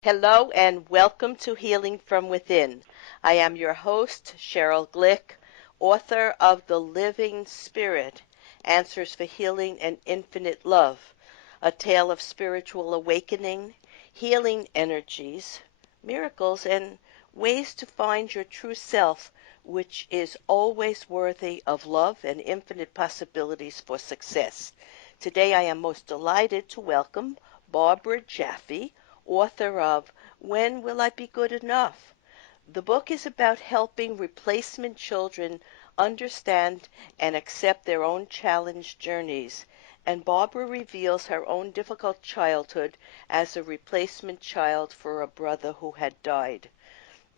Hello and welcome to Healing from Within. I am your host, Sheryl Glick, author of The Living Spirit, Answers for Healing and Infinite Love, a tale of spiritual awakening, healing energies, miracles, and ways to find your true self, which is always worthy of love and infinite possibilities for success. Today I am most delighted to welcome Barbara Jaffe, author of When Will I Be Good Enough? The book is about helping replacement children understand and accept their own challenge journeys, and Barbara reveals her own difficult childhood as a replacement child for a brother who had died.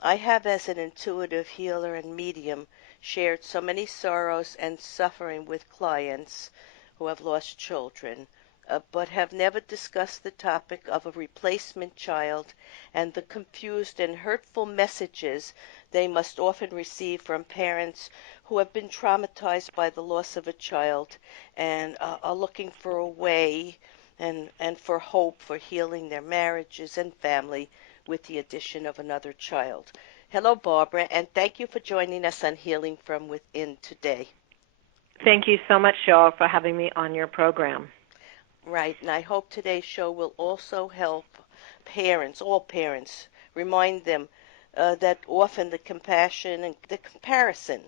I have, as an intuitive healer and medium, shared so many sorrows and suffering with clients who have lost children, but have never discussed the topic of a replacement child and the confused and hurtful messages they must often receive from parents who have been traumatized by the loss of a child and are looking for a way and for hope for healing their marriages and family with the addition of another child. Hello, Barbara, and thank you for joining us on Healing from Within today. Thank you so much, Cheryl, for having me on your program. Right, and I hope today's show will also help parents, all parents, remind them that often the compassion and the comparison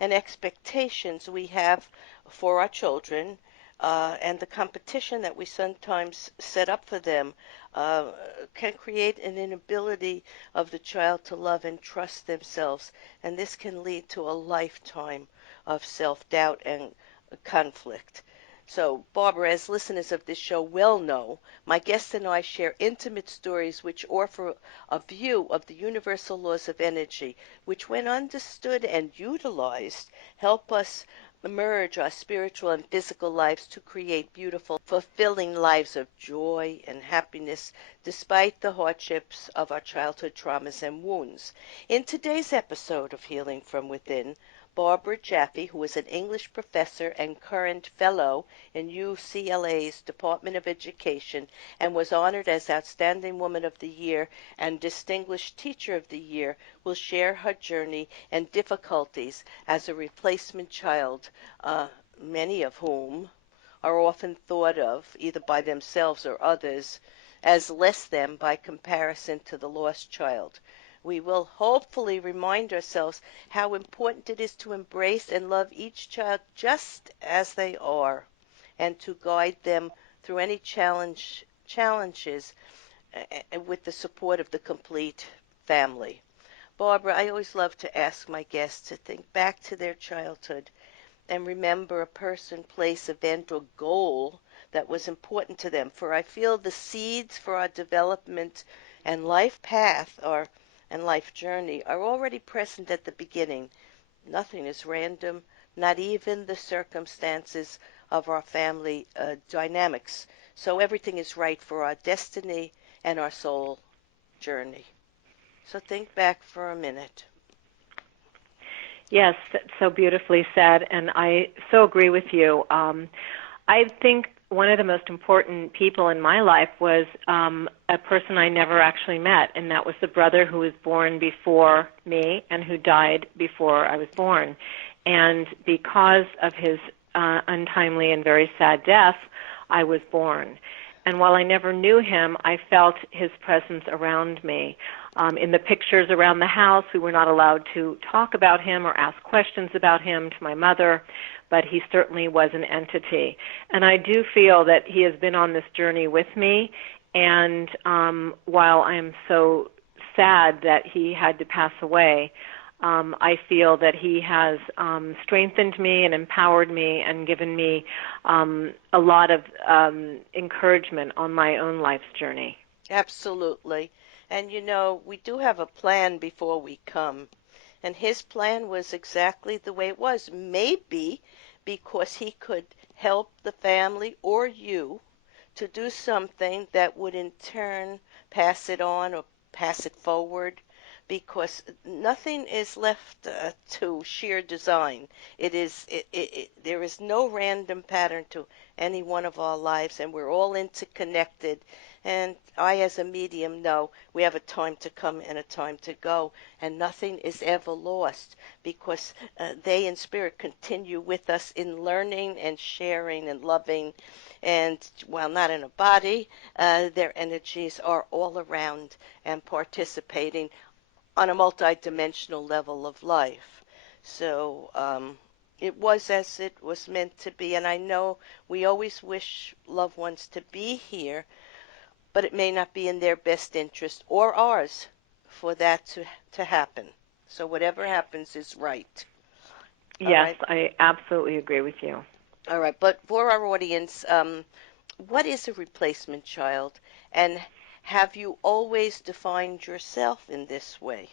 and expectations we have for our children and the competition that we sometimes set up for them uh, can create an inability of the child to love and trust themselves, and this can lead to a lifetime of self-doubt and conflict. So, Barbara, as listeners of this show well know, my guests and I share intimate stories which offer a view of the universal laws of energy, which, when understood and utilized, help us merge our spiritual and physical lives to create beautiful, fulfilling lives of joy and happiness despite the hardships of our childhood traumas and wounds. In today's episode of Healing from Within, Barbara Jaffe, who is an English professor and current fellow in UCLA's Department of Education and was honored as Outstanding Woman of the Year and Distinguished Teacher of the Year, will share her journey and difficulties as a replacement child, many of whom are often thought of, either by themselves or others, as less than by comparison to the lost child. We will hopefully remind ourselves how important it is to embrace and love each child just as they are and to guide them through any challenges with the support of the complete family. Barbara, I always love to ask my guests to think back to their childhood and remember a person, place, event, or goal that was important to them. For I feel the seeds for our development and life path and life journey are already present at the beginning. Nothing is random, not even the circumstances of our family dynamics. So everything is right for our destiny and our soul journey. So think back for a minute. Yes, that's so beautifully said, and I so agree with you. I think one of the most important people in my life was a person I never actually met, and that was the brother who was born before me and who died before I was born. And because of his untimely and very sad death, I was born. And while I never knew him, I felt his presence around me. In the pictures around the house, we were not allowed to talk about him or ask questions about him to my mother, but he certainly was an entity. And I do feel that he has been on this journey with me, and while I am so sad that he had to pass away, I feel that he has strengthened me and empowered me and given me a lot of encouragement on my own life's journey. Absolutely. And you know, we do have a plan before we come. And his plan was exactly the way it was. Maybe because he could help the family or you to do something that would in turn pass it on or pass it forward, because nothing is left to sheer design. There is no random pattern to any one of our lives, and we're all interconnected, And I, as a medium, know we have a time to come and a time to go, and nothing is ever lost because they in spirit continue with us in learning and sharing and loving. And while not in a body, their energies are all around and participating on a multidimensional level of life. So it was as it was meant to be. And I know we always wish loved ones to be here, but it may not be in their best interest or ours for that to happen. So whatever happens is right. All Yes, right. I absolutely agree with you. All right. But for our audience, what is a replacement child? And have you always defined yourself in this way?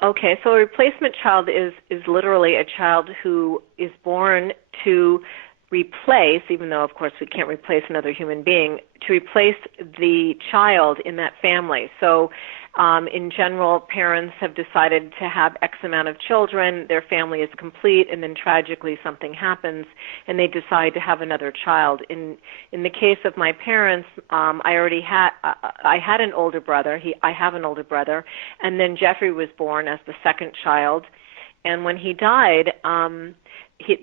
Okay, so a replacement child is literally a child who is born to replace, even though of course we can't replace another human being, to replace the child in that family. So in general, parents have decided to have X amount of children, their family is complete, and then tragically something happens, and they decide to have another child. In the case of my parents, I had an older brother. I have an older brother, and then Jeffrey was born as the second child. And when he died,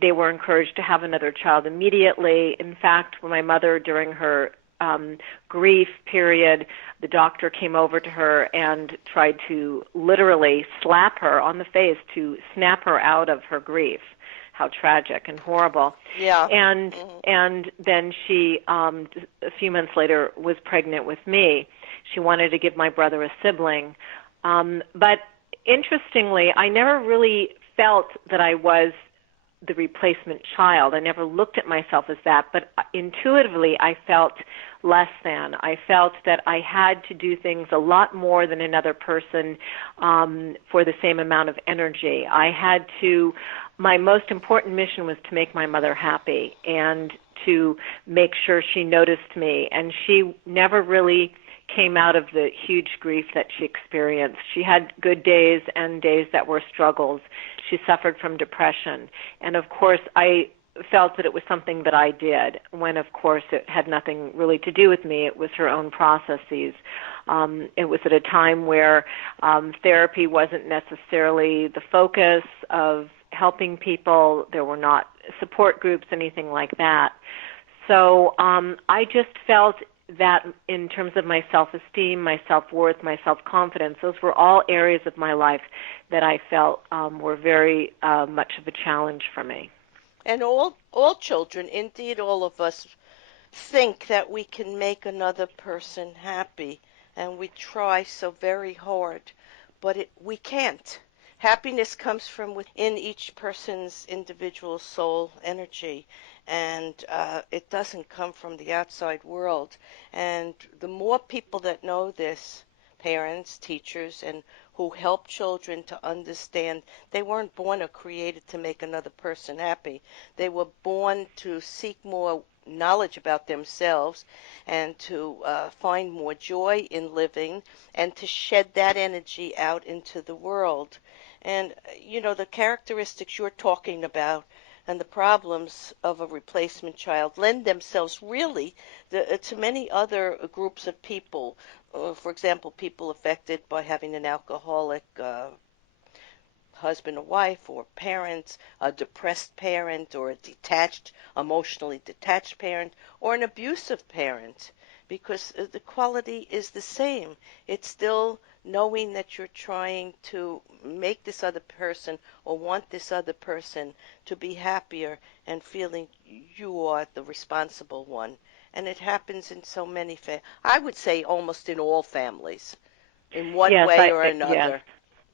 they were encouraged to have another child immediately. In fact, when my mother, during her grief period, the doctor came over to her and tried to literally slap her on the face to snap her out of her grief. How tragic and horrible. Yeah. And Mm-hmm. and then she, a few months later, was pregnant with me. She wanted to give my brother a sibling. But interestingly, I never really felt that I was the replacement child. I never looked at myself as that, but intuitively I felt less than. I felt that I had to do things a lot more than another person for the same amount of energy. My most important mission was to make my mother happy and to make sure she noticed me, and she never really came out of the huge grief that she experienced. She had good days and days that were struggles. She suffered from depression. And of course, I felt that it was something that I did, when of course it had nothing really to do with me. It was her own processes. It was at a time where therapy wasn't necessarily the focus of helping people. There were not support groups, anything like that. So I just felt that in terms of my self-esteem, my self-worth, my self-confidence, those were all areas of my life that I felt were very much of a challenge for me. And all children, indeed all of us, think that we can make another person happy, and we try so very hard, but we can't. Happiness comes from within each person's individual soul energy, and it doesn't come from the outside world. And the more people that know this, parents, teachers, and who help children to understand they weren't born or created to make another person happy. They were born to seek more knowledge about themselves and to find more joy in living and to shed that energy out into the world. And, the characteristics you're talking about and the problems of a replacement child lend themselves really to many other groups of people. For example, people affected by having an alcoholic husband or wife or parents, a depressed parent or a emotionally detached parent or an abusive parent, because the quality is the same. It's still knowing that you're trying to make this other person or want this other person to be happier and feeling you are the responsible one. And it happens in so many I would say almost in all families in one Yes, way or yes. another.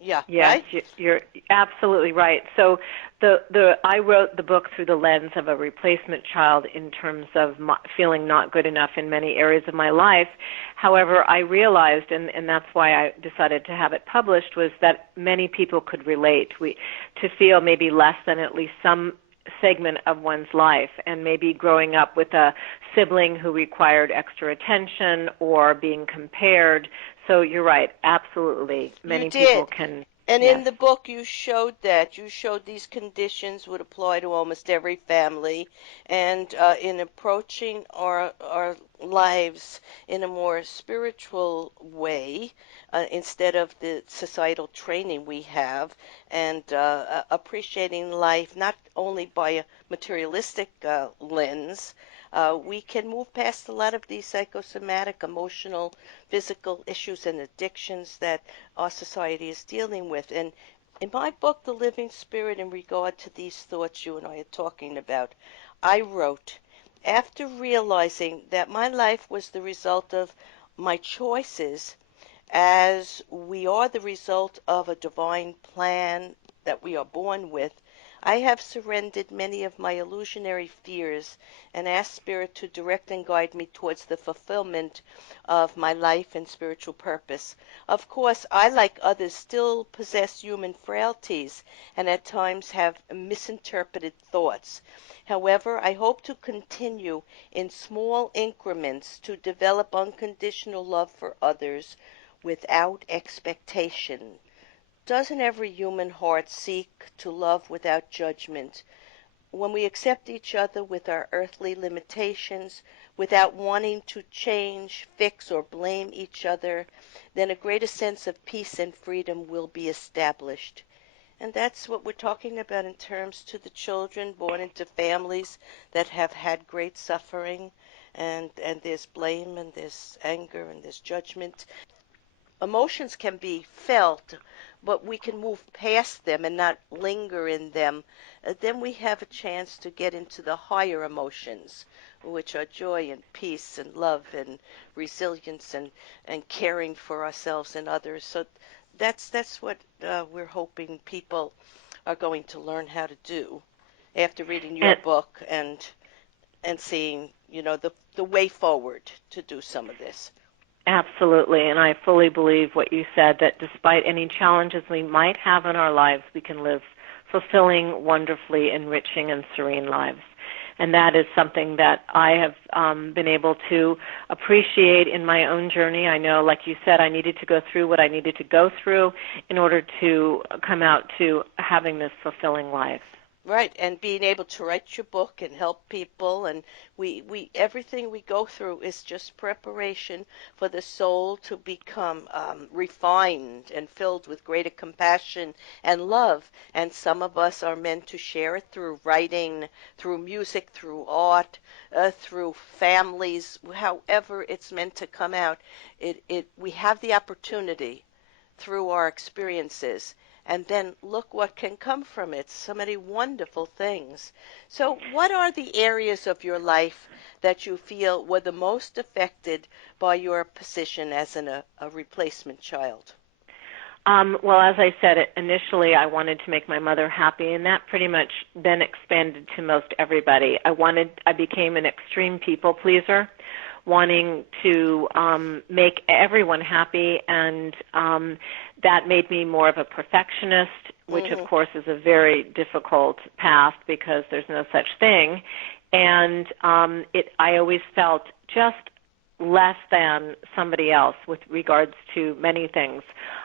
Yeah, Yes, right? you're absolutely right. So I wrote the book through the lens of a replacement child in terms of feeling not good enough in many areas of my life. However, I realized, and that's why I decided to have it published, was that many people could relate. To feel maybe less than at least some segment of one's life, and maybe growing up with a sibling who required extra attention or being compared. So you're right, absolutely. You Many did. people can. And in Yes. the book, you showed that. You showed these conditions would apply to almost every family. And in approaching our lives in a more spiritual way, instead of the societal training we have, and appreciating life not only by a materialistic lens, we can move past a lot of these psychosomatic, emotional, physical issues and addictions that our society is dealing with. And in my book, The Living Spirit, in regard to these thoughts you and I are talking about, I wrote, after realizing that my life was the result of my choices, as we are the result of a divine plan that we are born with, I have surrendered many of my illusionary fears and asked Spirit to direct and guide me towards the fulfillment of my life and spiritual purpose. Of course, I, like others, still possess human frailties and at times have misinterpreted thoughts. However, I hope to continue in small increments to develop unconditional love for others without expectation. Doesn't every human heart seek to love without judgment? When we accept each other with our earthly limitations, without wanting to change, fix, or blame each other, then a greater sense of peace and freedom will be established. And that's what we're talking about in terms to the children born into families that have had great suffering, and there's blame and there's anger and there's judgment. Emotions can be felt, but we can move past them and not linger in them. Then we have a chance to get into the higher emotions, which are joy and peace and love and resilience and caring for ourselves and others. So that's what we're hoping people are going to learn how to do after reading your And book and seeing, the way forward to do some of this. absolutely, and I fully believe what you said, that despite any challenges we might have in our lives, we can live fulfilling, wonderfully enriching, and serene lives. And that is something that I have been able to appreciate in my own journey. I know, like you said, I needed to go through what I needed to go through in order to come out to having this fulfilling life. Right, and being able to write your book and help people, and we everything we go through is just preparation for the soul to become refined and filled with greater compassion and love. And some of us are meant to share it through writing, through music, through art, through families, however it's meant to come out. It we have the opportunity through our experiences. And then look what can come from it. So many wonderful things. So, what are the areas of your life that you feel were the most affected by your position as a replacement child? Well, as I said, initially I wanted to make my mother happy, and that pretty much then expanded to most everybody. I became an extreme people pleaser, wanting to make everyone happy, and that made me more of a perfectionist, which of Hmm. course is a very difficult path because there's no such thing. And I always felt just less than somebody else with regards to many things.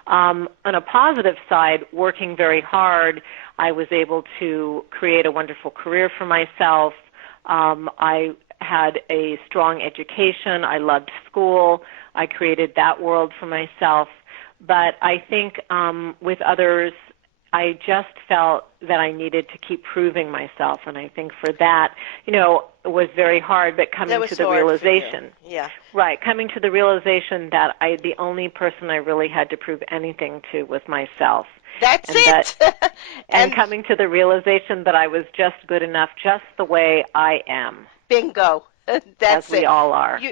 On a positive side, working very hard, I was able to create a wonderful career for myself. I had a strong education. I loved school. I created that world for myself. But I think with others, I just felt that I needed to keep proving myself, and I think for that, it was very hard, but That coming to was the hard for you. realization, Yeah. right, coming to the realization that the only person I really had to prove anything to was myself, That's and that, it. and And coming to the realization that I was just good enough just the way I am, bingo. as That's we it. all are.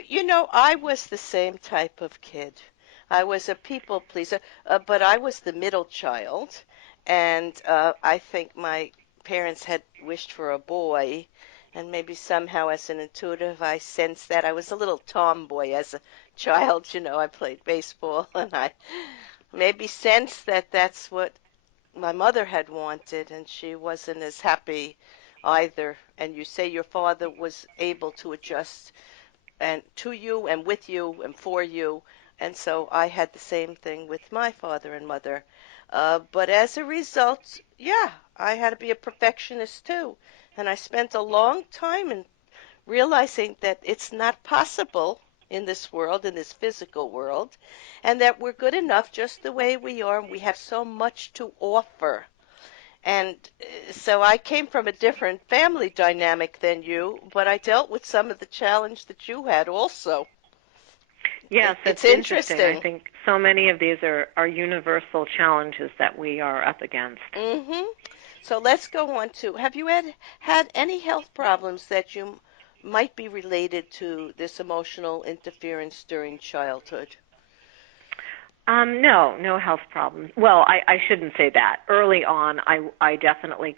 I was the same type of kid. I was a people pleaser, but I was the middle child, and I think my parents had wished for a boy, and maybe somehow as an intuitive I sensed that I was a little tomboy as a child. I played baseball, and I maybe sensed that that's what my mother had wanted, and she wasn't as happy either. And you say your father was able to adjust and to you and with you and for you. And so I had the same thing with my father and mother. But as a result, yeah, I had to be a perfectionist too. And I spent a long time in realizing that it's not possible in this world, in this physical world, and that we're good enough just the way we are, and we have so much to offer. And so I came from a different family dynamic than you, but I dealt with some of the challenge that you had also. Yes, It's it's interesting. I interesting. think so many of these are universal challenges that we are up against. Hmm. So let's go on to, have you had any health problems that you might be related to this emotional interference during childhood? No, no health problems. Well, I shouldn't say that. Early on, I definitely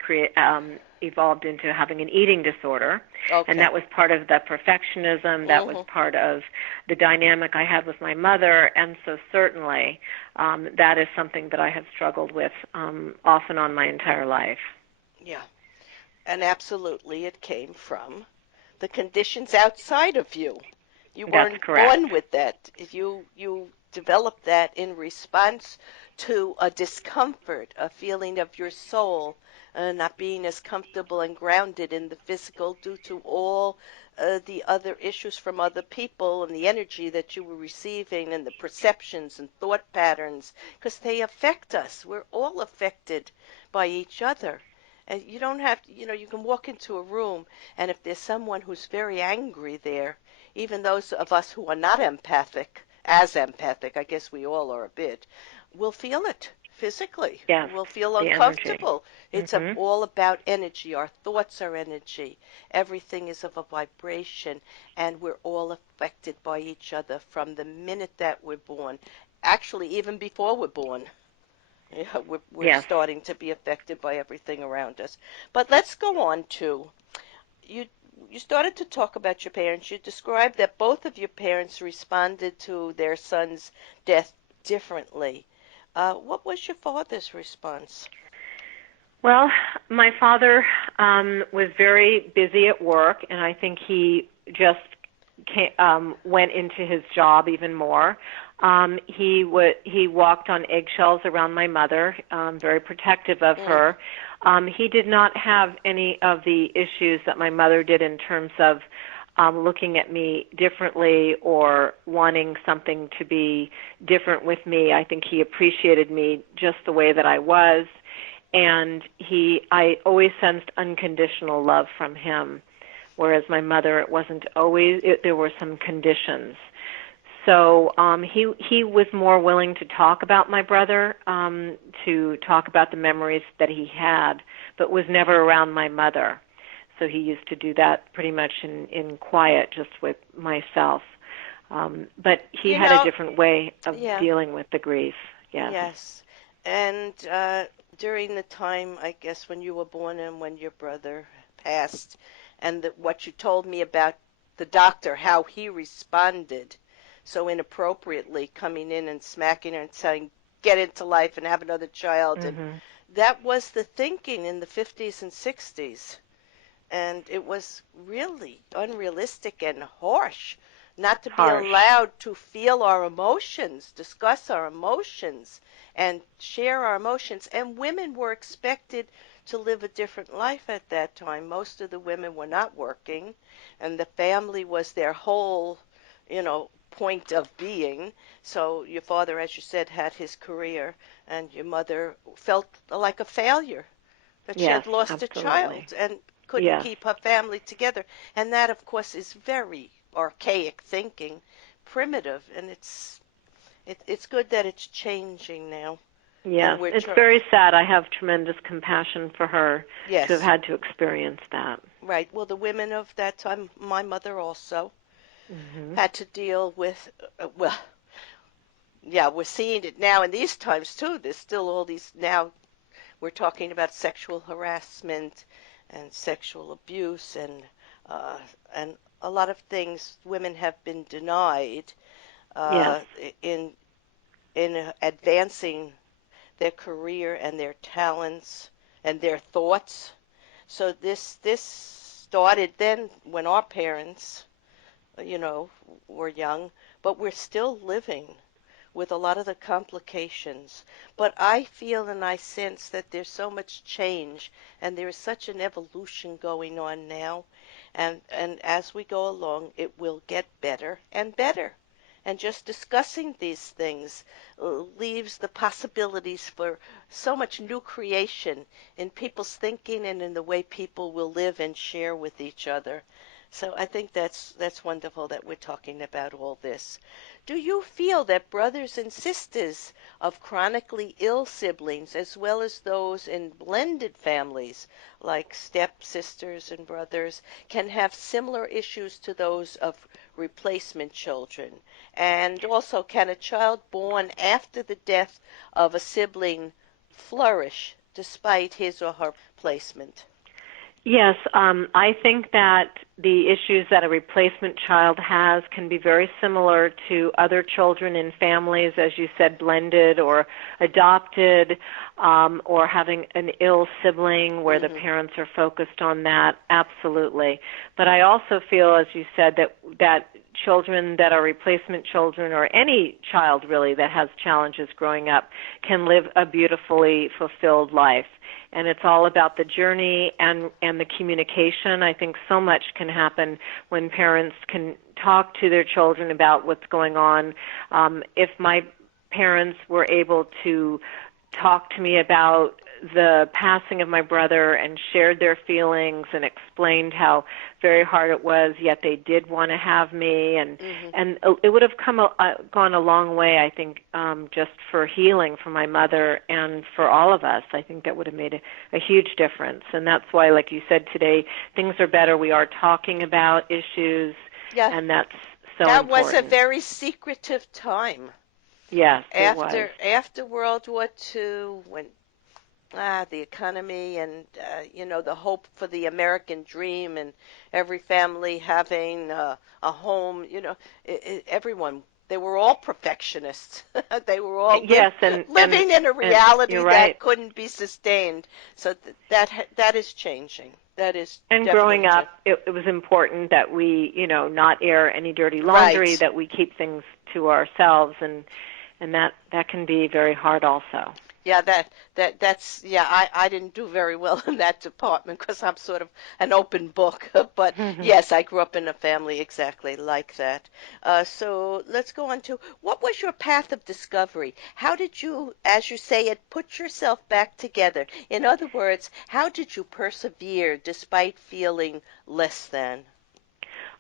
evolved into having an eating disorder, and Okay. that was part of the perfectionism. That was Hmm. part of the dynamic I had with my mother, and so certainly that is something that I have struggled with off and on my entire life. Yeah. And absolutely it came from the conditions outside of you. You That's weren't correct. born with that. You developed that in response to a discomfort, a feeling of your soul not being as comfortable and grounded in the physical due to all the other issues from other people and the energy that you were receiving and the perceptions and thought patterns, because they affect us. We're all affected by each other. And you don't have to, you can walk into a room, and if there's someone who's very angry there, even those of us who are not empathic, as empathic, I guess we all are a bit, will feel it physically. Yes, We'll feel the energy. uncomfortable. It's Mhm. all about energy. Our thoughts are energy. Everything is of a vibration, and we're all affected by each other from the minute that we're born. Actually, even before we're born. Yeah, we're Yes. starting to be affected by everything around us. But let's go on to you. You started to talk about your parents. You described that both of your parents responded to their son's death differently. What was your father's response? Well, my father was very busy at work, and I think he just went into his job even more. He walked on eggshells around my mother, very protective of Mm, her. He did not have any of the issues that my mother did in terms of looking at me differently or wanting something to be different with me. I think he appreciated me just the way that I was, and I always sensed unconditional love from him, whereas my mother, it wasn't always. There were some conditions. So he was more willing to talk about my brother, to talk about the memories that he had, but was never around my mother. So he used to do that pretty much in quiet, just with myself. But he you had a know, different way of yeah, dealing with the grief. Yes. yes. And during the time, I guess, when you were born and when your brother passed, and what you told me about the doctor, how he responded so inappropriately, coming in and smacking her and saying, get into life and have another child. And Mhm. that was the thinking in the 50s and 60s. And it was really unrealistic and harsh not to be Harsh. allowed to feel our emotions, discuss our emotions, and share our emotions. And women were expected to live a different life at that time. Most of the women were not working, and the family was their whole, point of being. So your father, as you said, had his career, and your mother felt like a failure that she Yes, had lost a absolutely. child and couldn't Yes. keep her family together. And that, of course, is very archaic thinking, primitive, and it's good that it's changing now. And Yes. we're It's very sad. I have tremendous compassion for her to have yes, had to experience that. right. Well, the women of that time, my mother also Mhm. had to deal with. Well, yeah, we're seeing it now in these times too. There's still all these now. We're talking about sexual harassment and sexual abuse uh, and a lot of things women have been denied Yes. uh, in in advancing their career and their talents and their thoughts. So this started then when our parents, you know, were young, but we're still living. with a lot of the complications. But I feel and I sense that there's so much change and there is such an evolution going on now. And as we go along, it will get better and better. And just discussing these things leaves the possibilities for so much new creation in people's thinking and in the way people will live and share with each other. So I think that's wonderful that we're talking about all this. Do you feel that brothers and sisters of chronically ill siblings, as well as those in blended families, like stepsisters and brothers, can have similar issues to those of replacement children? And also, can a child born after the death of a sibling flourish despite his or her placement? Yes, I think that the issues that a replacement child has can be very similar to other children in families, as you said, blended or adopted, or having an ill sibling where the Hmm. parents are focused on that. Absolutely. But I also feel, as you said, that children that are replacement children, or any child really that has challenges growing up, can live a beautifully fulfilled life. And it's all about the journey and the communication. I think so much can happen when parents can talk to their children about what's going on. If my parents were able to talk to me about the passing of my brother and shared their feelings and explained how very hard it was, yet they did want to have me, and Hmm. and it would have gone a long way, I think, just for healing for my mother and for all of us. I think that would have made a huge difference, and that's why, like you said today, things are better. We are talking about issues, Yeah, and that's so that was a important. very secretive time. Yes, it was. After World War II, when the economy and the hope for the American dream and every family having a home, everyone, they were all perfectionists. They were all Yes, and living in a and reality you're that right. couldn't be sustained. So that is changing. That is And growing definitely up, changing. it was important that we, not air any dirty laundry, Right. that we keep things to ourselves, and that can be very hard also. Yeah, that's yeah. I didn't do very well in that department because I'm sort of an open book. But yes, I grew up in a family exactly like that. So let's go on to what was your path of discovery? How did you, as you say it, put yourself back together? In other words, how did you persevere despite feeling less than?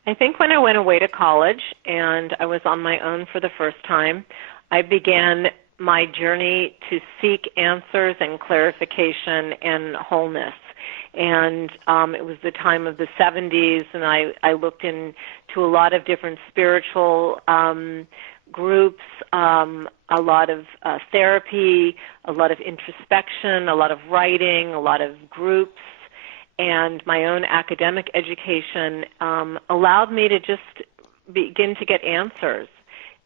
I think when I went away to college and I was on my own for the first time, I began my journey to seek answers and clarification and wholeness. And it was the time of the 70s, and I looked into a lot of different spiritual groups, a lot of therapy, a lot of introspection, a lot of writing, a lot of groups, and my own academic education allowed me to just begin to get answers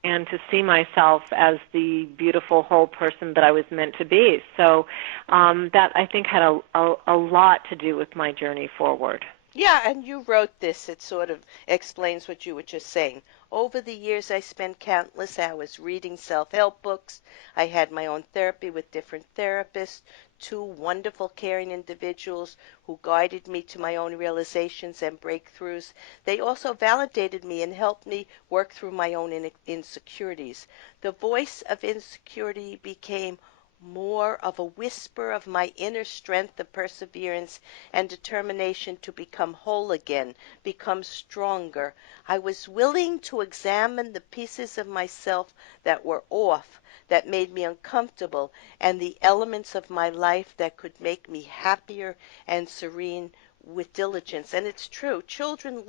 and to see myself as the beautiful whole person that I was meant to be. So that, I think, had a lot to do with my journey forward. Yeah, and you wrote this. It sort of explains what you were just saying. Over the years, I spent countless hours reading self-help books. I had my own therapy with different therapists, two wonderful, caring individuals who guided me to my own realizations and breakthroughs. They also validated me and helped me work through my own insecurities. The voice of insecurity became more of a whisper of my inner strength of perseverance and determination to become whole again, become stronger. I was willing to examine the pieces of myself that were off, that made me uncomfortable, and the elements of my life that could make me happier and serene with diligence. And it's true, children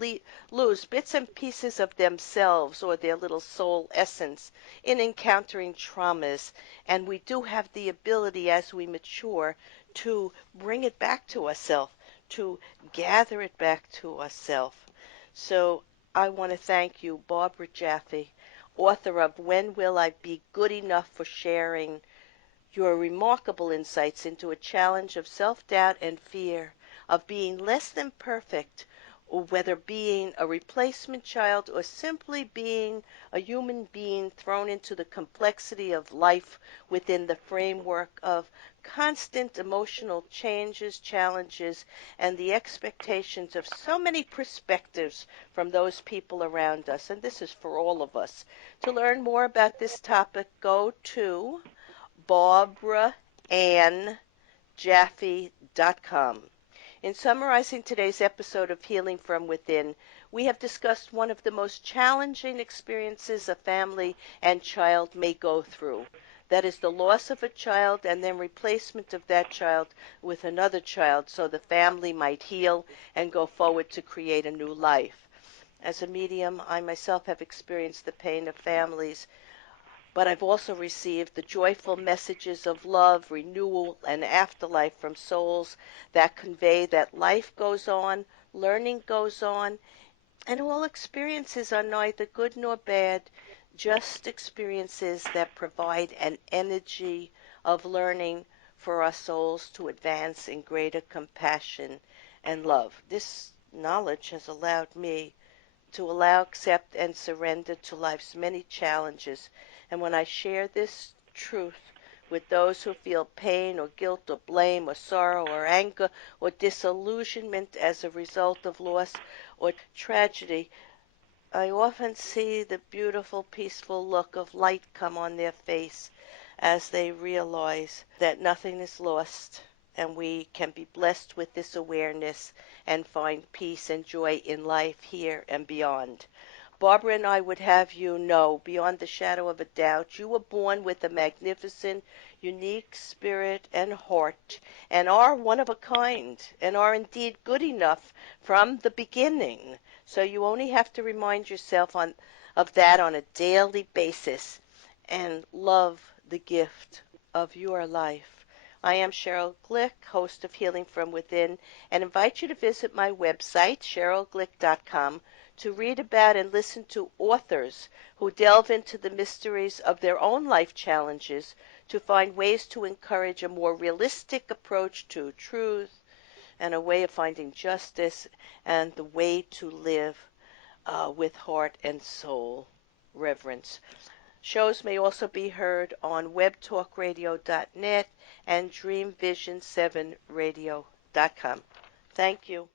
lose bits and pieces of themselves or their little soul essence in encountering traumas, and we do have the ability as we mature to bring it back to ourselves, to gather it back to ourselves. So I want to thank you, Barbara Jaffe, author of When Will I Be Good Enough, for sharing your remarkable insights into a challenge of self-doubt and fear, of being less than perfect, whether being a replacement child or simply being a human being thrown into the complexity of life within the framework of constant emotional changes, challenges, and the expectations of so many perspectives from those people around us. And this is for all of us. To learn more about this topic, go to BarbaraAnnJaffe.com. In summarizing today's episode of Healing from Within, we have discussed one of the most challenging experiences a family and child may go through. That is the loss of a child and then replacement of that child with another child so the family might heal and go forward to create a new life. As a medium, I myself have experienced the pain of families, but I've also received the joyful messages of love, renewal, and afterlife from souls that convey that life goes on, learning goes on, and all experiences are neither good nor bad, just experiences that provide an energy of learning for our souls to advance in greater compassion and love. This knowledge has allowed me to allow, accept, and surrender to life's many challenges. And when I share this truth with those who feel pain or guilt or blame or sorrow or anger or disillusionment as a result of loss or tragedy, I often see the beautiful, peaceful look of light come on their face as they realize that nothing is lost and we can be blessed with this awareness and find peace and joy in life here and beyond. Barbara and I would have you know, beyond the shadow of a doubt, you were born with a magnificent, unique spirit and heart, and are one of a kind, and are indeed good enough from the beginning. So you only have to remind yourself of that on a daily basis and love the gift of your life. I am Sheryl Glick, host of Healing from Within, and invite you to visit my website, SherylGlick.com, to read about and listen to authors who delve into the mysteries of their own life challenges to find ways to encourage a more realistic approach to truth and a way of finding justice and the way to live with heart and soul reverence. Shows may also be heard on webtalkradio.net and dreamvision7radio.com. Thank you.